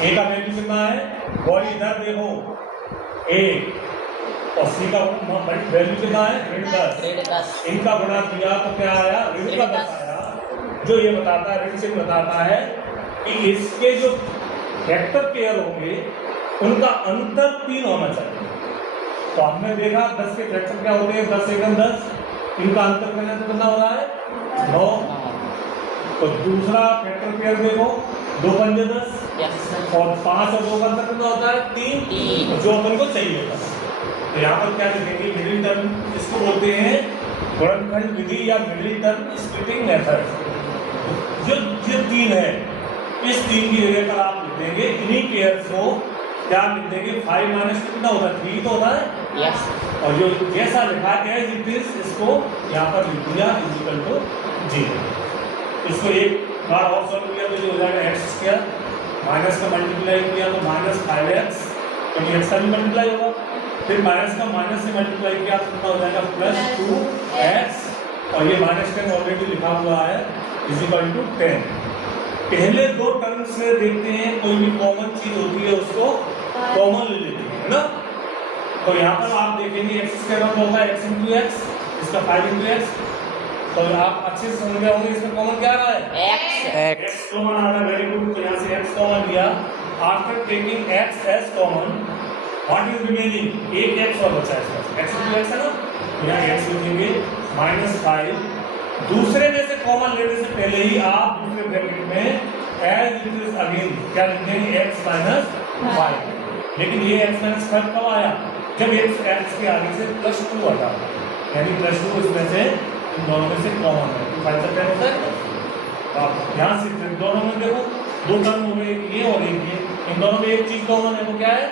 ए का वैल्यू कितना है, और इधर देखो ए और सी का वैल्यू कितना है, ऋण 10। इनका गुणा किया तो क्या आया, ऋण का 10 आया। जो ये बताता है, ऋण चिन्ह बताता है कि इसके जो फैक्टर पेयर होंगे उनका अंतर 3 होना चाहिए। तो हमने देखा 10 के फैक्टर क्या होते हैं, 10 एकम 10, इनका अंतर करने से कितना हो रहा है 9। तो दूसरा फैक्टर पेयर देखो 2 पंजे 10 और 5 और 2 का अंतर कितना होता है 3, जो अपन को चाहिए था। तो यहाँ पर क्या लिखेंगे, मिडिल टर्म इसको बोलते हैं गुणनखंड विधि या मिडिल टर्म स्प्लिटिंग मेथड। जो ये 3 है, इस 3 की जगह पर आप लिख देंगे इन्हीं पेयर्स को क्या लिख देंगे, 5 माइनस कितना होता है 3 तो होता है यस। और जो जैसा लिखा है एज इट इज, इसको यहाँ पर लिख दिया इक्वल टू 0। इसको एक बार और सॉल्व किया तो जो हो जाएगा एक्स स्क्वायर, माइनस का मल्टीप्लाई किया तो माइनस 5x, क्योंकि एक्स का भी मल्टीप्लाई होगा, फिर माइनस का माइनस से मल्टीप्लाई किया तो कितना हो जाएगा प्लस 2x, और ये माइनस 10 ऑलरेडी लिखा हुआ है इक्वल टू 10। पहले 2 टर्म्स में देखते हैं, कोई भी कॉमन चीज होती है उसको कॉमन ले लेते हैं, है ना। तो यहाँ पर आप देखेंगे एक्स स्क्वायर होता है x इंटू एक्स, इसका 5 इंटू एक्स। तो आप अच्छे से समझ गए होंगे इसमें कॉमन क्या आ रहा है, x कॉमन आ रहा है, वेरी गुड। तो यहाँ से x कॉमन लिया, after taking x as common, what is remaining, एक x और बचा है इसमें, x इंटू एक्स है ना, यहाँ x लिखेंगे माइनस 5। दूसरे में से कॉमन लेने से पहले ही आप दूसरे ब्रैकेट में एज इट इज अगेन क्या लिखेंगे, x माइनस 5। लेकिन ये x माइनस 5 कब आया, जब x के आगे से प्लस 2 हटा, यानी प्लस 2 इसमें से इन दोनों में से कॉमन है, तो 5 का होता है। आप ध्यान से दोनों में देखो, 2 टर्म हो गए, ये और एक ये, इन दोनों में एक चीज कॉमन है, वो क्या है,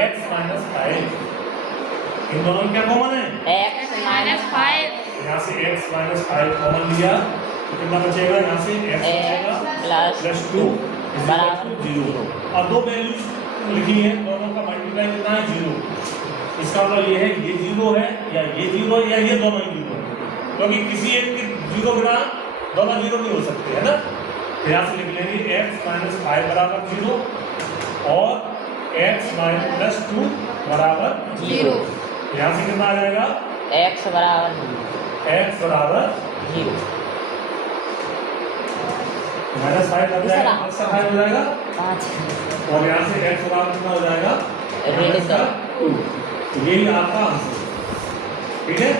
x माइनस 5। इन दोनों में क्या कॉमन है, x माइनस 5। यहाँ से x माइनस 5 कॉमन लिया तो कितना बचेगा, यहाँ से x बचेगा प्लस 2 बराबर 0। अब 2 वैल्यूज लिखी है, दोनों का मल्टीप्लाई कितना है 0। इसका मतलब ये है ये 0 है या ये 0 या ये दोनों ही 0 है, क्योंकि किसी एक के 0 बिना दोनों 0 नहीं हो सकते, है ना। तो यहाँ से लिख लेंगे x माइनस 5 बराबर 0 और x माइनस प्लस 2 बराबर 0। यहाँ से कितना आ जाएगा, x बराबर 0। माइनस 5 हो जाएगा, प्लस 5 हो जाएगा, 5 और यहाँ से x बराबर कितना हो जाएगा, ऋण 2। यही आपका आंसर, ठीक है।